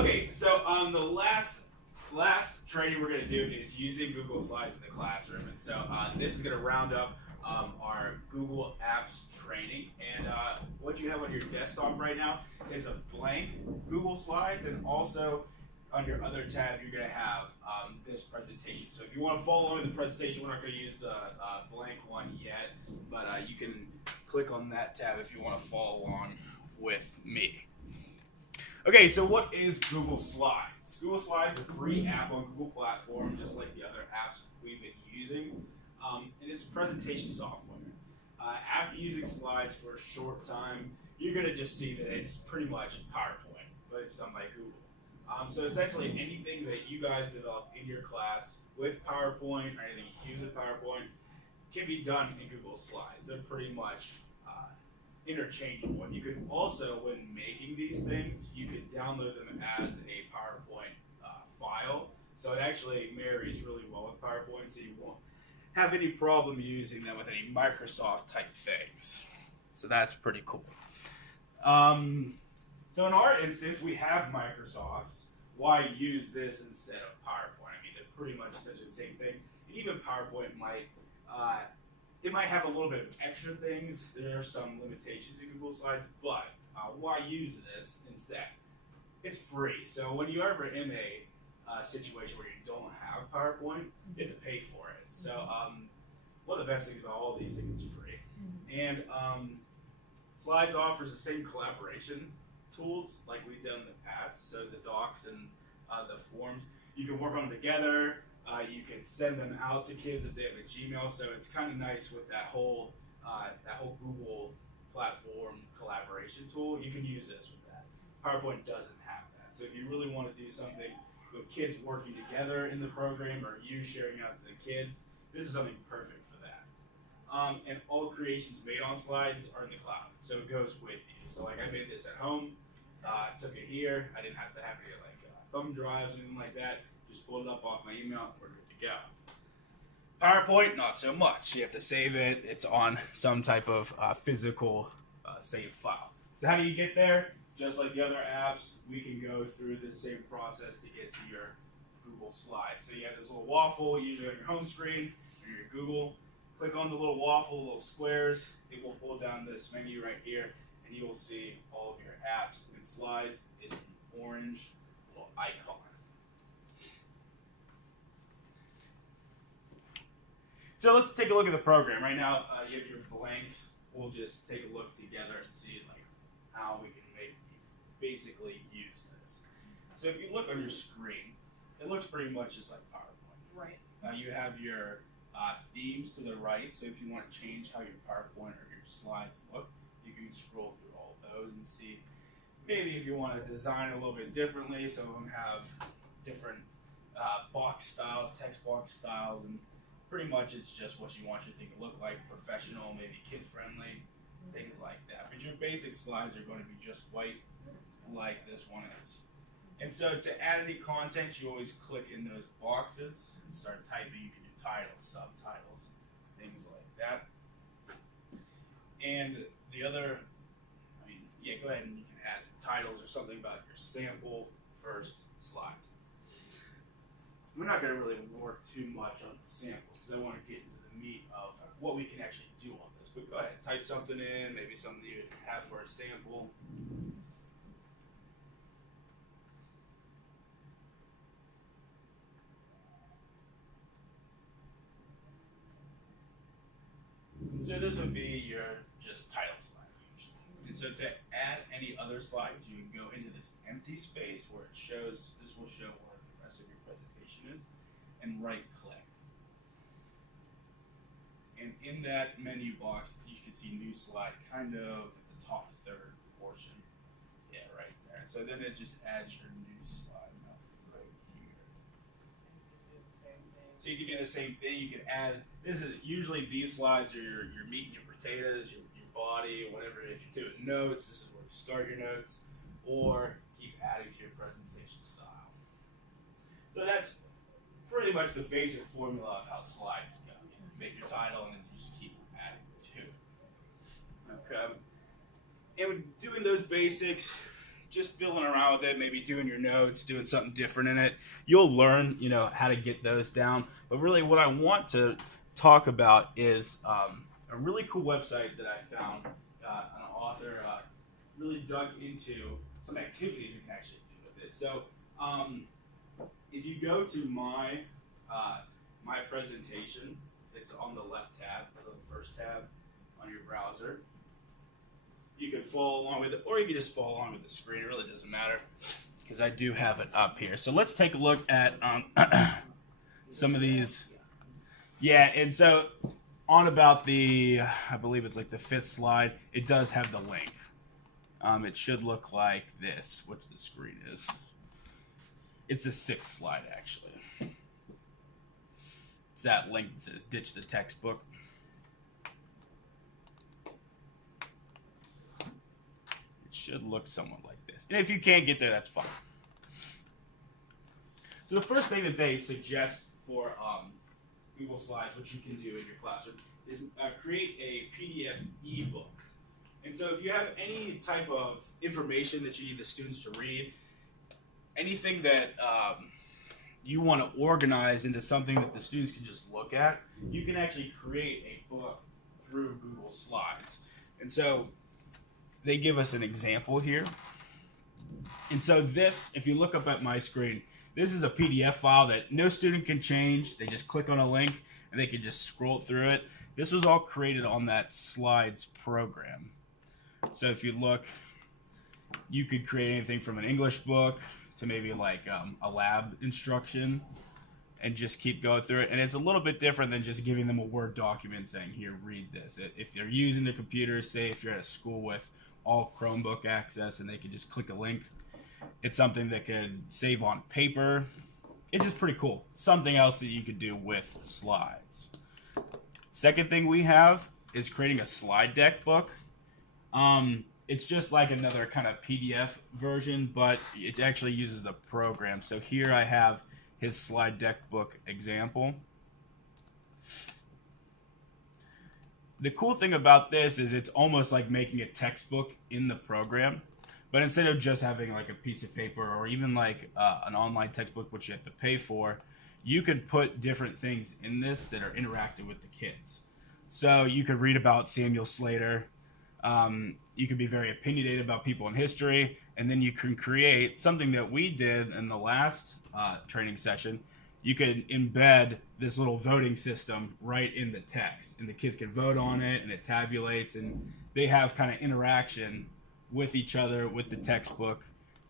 Okay, so the last training we're going to do is using Google Slides in the classroom, and so this is going to round up our Google Apps training. And what you have on your desktop right now is a blank Google Slides, and also on your other tab you're going to have this presentation. So if you want to follow along with the presentation, we're not going to use the blank one yet, but you can click on that tab if you want to follow along with me. Okay, so what is Google Slides? Google Slides is a free app on Google platform, just like the other apps we've been using, and it's presentation software. After using Slides for a short time, you're going to just see that it's pretty much PowerPoint, but it's done by Google. So essentially anything that you guys develop in your class with PowerPoint, or anything you use with PowerPoint, can be done in Google Slides. They're pretty much interchangeable. And you can also, when making these things, you can download them as a PowerPoint file. So it actually marries really well with PowerPoint, so you won't have any problem using them with any Microsoft type things. So that's pretty cool. So in our instance, we have Microsoft. Why use this instead of PowerPoint? I mean, they're pretty much essentially the same thing. And even PowerPoint might it might have a little bit of extra things. There are some limitations in Google Slides, but why use this instead? It's free. So when you're ever in a situation where you don't have PowerPoint, you have to pay for it. So one of the best things about all these things is free. And Slides offers the same collaboration tools like we've done in the past. So the docs and the forms, you can work on them together. You can send them out to kids if they have a Gmail, so it's kind of nice with that whole Google platform collaboration tool. You can use this with that. PowerPoint doesn't have that. So if you really want to do something with kids working together in the program, or you sharing out to the kids, this is something perfect for that. And all creations made on Slides are in the cloud, so it goes with you. So like I made this at home, took it here. I didn't have to have any thumb drives or anything like that. Just pull it up off my email, we're good to go. PowerPoint, not so much. You have to save it. It's on some type of physical save file. So how do you get there? Just like the other apps, we can go through the same process to get to your Google Slides. So you have this little waffle, usually on your home screen, or your Google. Click on the little waffle, little squares. It will pull down this menu right here, and you will see all of your apps and Slides. It's the orange little icon. So let's take a look at the program. Right now, you have your blanks. We'll just take a look together and see how we can basically use this. So if you look on your screen, it looks pretty much just like PowerPoint. Right. You have your themes to the right. So if you want to change how your PowerPoint or your slides look, you can scroll through all of those and see maybe if you want to design a little bit differently. Some of them have different box styles, text box styles, and pretty much it's just what you want your thing to look like, professional, maybe kid-friendly, things like that. But your basic slides are going to be just white, like this one is. And so to add any content, you always click in those boxes and start typing. You can do titles, subtitles, things like that. And the other, go ahead and you can add some titles or something about your sample first slide. We're not going to really work too much on the samples because I want to get into the meat of what we can actually do on this. But go ahead, type something in, maybe something you have for a sample. And so this would be your just title slide usually. And so to add any other slides, you can go into this empty space where it shows, this will show where the rest of your presentation is, and right click. And in that menu box, you can see new slide kind of at the top third portion. Yeah, right there. So then it just adds your new slide right here. So you can do the same thing. You can add, usually these slides are your meat and your potatoes, your body, whatever. If you do notes, this is where you start your notes, or keep adding to your presentation style. So that's pretty much the basic formula of how slides go. You make your title and then you just keep adding to it. Okay. And with doing those basics, just fiddling around with it, maybe doing your notes, doing something different in it, you'll learn, how to get those down. But really, what I want to talk about is a really cool website that I found. An author really dug into some activities you can actually do with it. So, if you go to my presentation, it's on the left tab, the first tab on your browser. You can follow along with it, or you can just follow along with the screen. It really doesn't matter, because I do have it up here. So let's take a look at some of these. Yeah, and so on about I believe it's like the 5th slide, it does have the link. It should look like this, which the screen is. It's the 6th slide, actually. It's that link that says ditch the textbook. It should look somewhat like this. And if you can't get there, that's fine. So the first thing that they suggest for Google Slides, which you can do in your classroom, is create a PDF ebook. And so if you have any type of information that you need the students to read, anything that you want to organize into something that the students can just look at, you can actually create a book through Google Slides. And so they give us an example here. And so this, if you look up at my screen, this is a PDF file that no student can change. They just click on a link and they can just scroll through it. This was all created on that Slides program. So if you look, you could create anything from an English book to maybe like a lab instruction and just keep going through it. And it's a little bit different than just giving them a Word document saying, here, read this. If they're using the computer, say if you're at a school with all Chromebook access and they can just click a link, it's something that could save on paper. It's just pretty cool. Something else that you could do with slides. Second thing we have is creating a slide deck book. It's just like another kind of PDF version, but it actually uses the program. So here I have his slide deck book example. The cool thing about this is it's almost like making a textbook in the program, but instead of just having like a piece of paper or even like an online textbook, which you have to pay for, you could put different things in this that are interactive with the kids. So you could read about Samuel Slater. You could be very opinionated about people in history, and then you can create something that we did in the last training session. You could embed this little voting system right in the text, and the kids can vote on it, and it tabulates, and they have kind of interaction with each other with the textbook,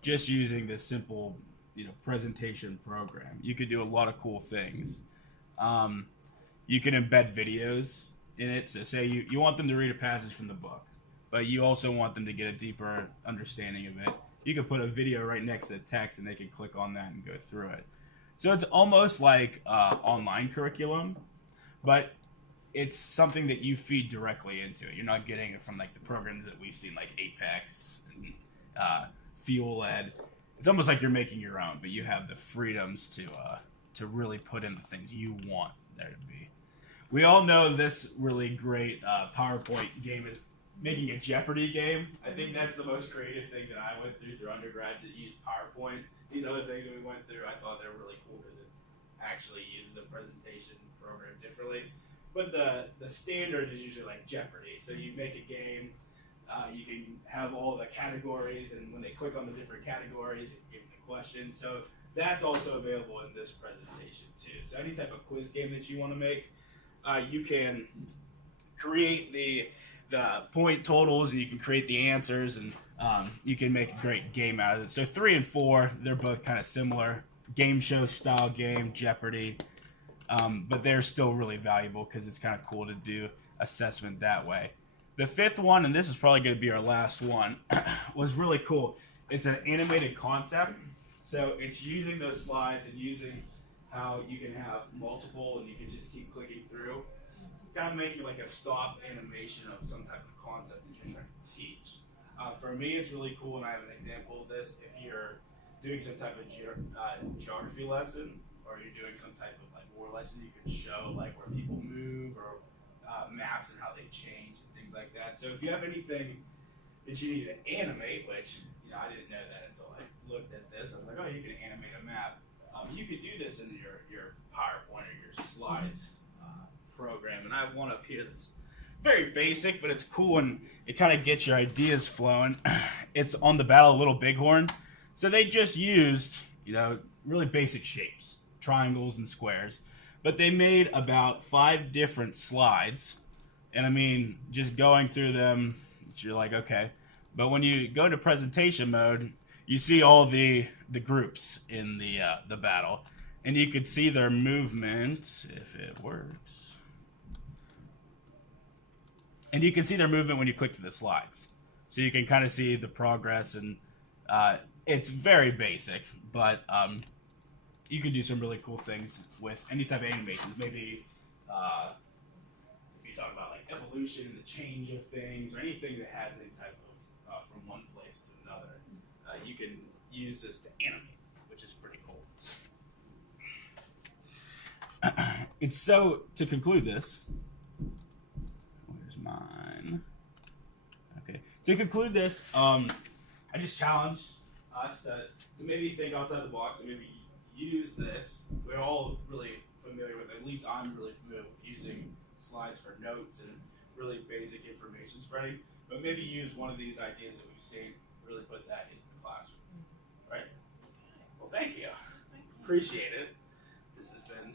just using this simple, presentation program. You could do a lot of cool things. You can embed videos in it. So say you want them to read a passage from the book, but you also want them to get a deeper understanding of it. You can put a video right next to the text and they can click on that and go through it. So it's almost like online curriculum, but it's something that you feed directly into it. You're not getting it from like the programs that we've seen, like Apex and Fuel Ed. It's almost like you're making your own, but you have the freedoms to really put in the things you want there to be. We all know this really great PowerPoint game is making a Jeopardy game. I think that's the most creative thing that I went through undergrad, to use PowerPoint. These other things that we went through, I thought they were really cool because it actually uses a presentation program differently. But the standard is usually like Jeopardy. So you make a game, you can have all the categories, and when they click on the different categories, it gives them the question. So that's also available in this presentation too. So any type of quiz game that you want to make, you can create the point totals, and you can create the answers, and you can make a great game out of it. So 3 and 4, they're both kind of similar. Game show style game, Jeopardy. But they're still really valuable because it's kind of cool to do assessment that way. The 5th one, and this is probably going to be our last one, was really cool. It's an animated concept. So it's using those slides and using how you can have multiple and you can just keep clicking through. Kind of making like a stop animation of some type of concept that you're trying to teach. For me, it's really cool, and I have an example of this. If you're doing some type of geography lesson, or you're doing some type of like war lesson, you could show like where people move, or maps and how they change and things like that. So if you have anything, that you need to animate, which, you know, I didn't know that until I looked at this. I was like, oh, you can animate a map. You could do this in your PowerPoint or your slides program, and I have one up here that's very basic, but it's cool and it kind of gets your ideas flowing. It's on the Battle of Little Bighorn. So they just used, you know, really basic shapes, triangles and squares, but they made about 5 different slides. And I mean, just going through them, you're like, okay. But when you go into presentation mode, you see all the groups in the battle, and you could see their movement if it works. And you can see their movement when you click to the slides, so you can kind of see the progress. And it's very basic, but you can do some really cool things with any type of animations. Maybe if you talk about like evolution and the change of things, or anything that has any type of from one place to another, you can use this to animate, which is pretty cool. And so, to conclude this, where's mine? Okay. To conclude this, I just challenge us to maybe think outside the box and maybe use this. We're all really familiar with, at least I'm really familiar with using slides for notes and really basic information spreading, but maybe use one of these ideas that we've seen, really put that in the classroom. Right? Well, thank you. Appreciate it. This has been